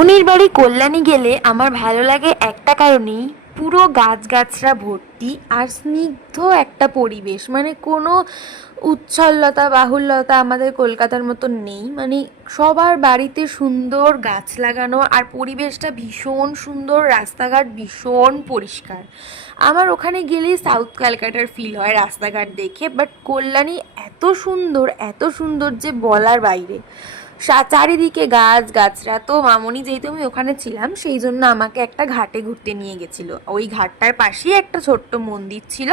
মামুনির বাড়ি কল্যাণী গেলে আমার ভালো লাগে একটা কারণেই, পুরো গাছগাছরা ভর্তি আর স্নিগ্ধ একটা পরিবেশ। মানে কোনো উচ্ছলতা বাহুল্যতা আমাদের কলকাতার মতো নেই। মানে সবার বাড়িতে সুন্দর গাছ লাগানো আর পরিবেশটা ভীষণ সুন্দর, রাস্তাঘাট ভীষণ পরিষ্কার। আমার ওখানে গেলেই সাউথ ক্যালকাটার ফিল হয় রাস্তাঘাট দেখে। বাট কল্যাণী এত সুন্দর, এত সুন্দর যে বলার বাইরে। চারিদিকে গাছ গাছরা। তো মামনি যেহেতু আমি ওখানে ছিলাম, সেই জন্য আমাকে একটা ঘাটে ঘুরতে নিয়ে গেছিলো। ওই ঘাটটার পাশেই একটা ছোট্ট মন্দির ছিল।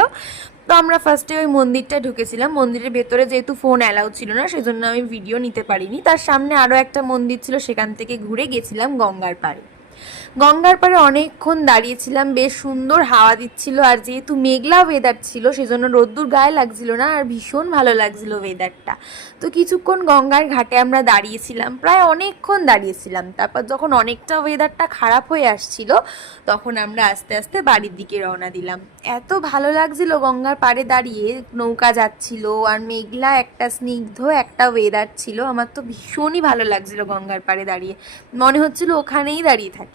তো আমরা ফার্স্টে ওই মন্দিরটা ঢুকেছিলাম। মন্দিরের ভেতরে যেহেতু ফোন অ্যালাউ ছিল না, সেই জন্য আমি ভিডিও নিতে পারিনি। তার সামনে আরও একটা মন্দির ছিল, সেখান থেকে ঘুরে গেছিলাম গঙ্গার পাড়ে। গঙ্গার পাড়ে অনেকক্ষণ দাঁড়িয়েছিলাম, বেশ সুন্দর হাওয়া দিচ্ছিল। আর যেহেতু মেঘলা ওয়েদার ছিল, সেজন্য রোদ্দুর গায়ে লাগছিল না, আর ভীষণ ভালো লাগছিল ওয়েদারটা। তো কিছুক্ষণ গঙ্গার ঘাটে আমরা দাঁড়িয়েছিলাম, প্রায় অনেকক্ষণ দাঁড়িয়েছিলাম। তারপর যখন অনেকটা ওয়েদারটা খারাপ হয়ে আসছিল, তখন আমরা আস্তে আস্তে বাড়ির দিকে রওনা দিলাম। এত ভালো লাগছিল গঙ্গার পাড়ে দাঁড়িয়ে, নৌকা যাচ্ছিল আর মেঘলা একটা স্নিগ্ধ একটা ওয়েদার ছিল। আমার তো ভীষণই ভালো লাগছিল গঙ্গার পাড়ে দাঁড়িয়ে, মনে হচ্ছিল ওখানেই দাঁড়িয়ে থাকি।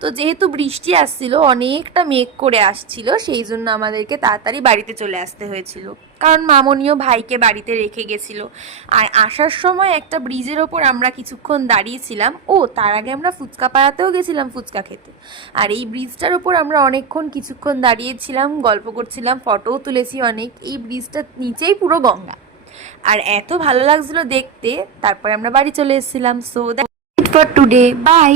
তো যেহেতু বৃষ্টি আসছিল, অনেকটা মেঘ করে আসছিল, সেই জন্য আমাদেরকে তাড়াতাড়ি বাড়িতে চলে আসতে হয়েছিল, কারণ মামনিও ভাইকে বাড়িতে রেখে গেছিল। আর আসার সময় একটা ব্রিজের ওপর আমরা কিছুক্ষণ দাঁড়িয়েছিলাম। ও তার আগে আমরা ফুচকা পাড়াতেও গেছিলাম ফুচকা খেতে। আর এই ব্রিজটার ওপর আমরা অনেকক্ষণ কিছুক্ষণ দাঁড়িয়েছিলাম, গল্প করছিলাম, ফটোও তুলেছি অনেক। এই ব্রিজটার নিচেই পুরো গঙ্গা, আর এত ভালো লাগছিল দেখতে। তারপরে আমরা বাড়ি চলে এসেছিলাম। So that's it for today, by.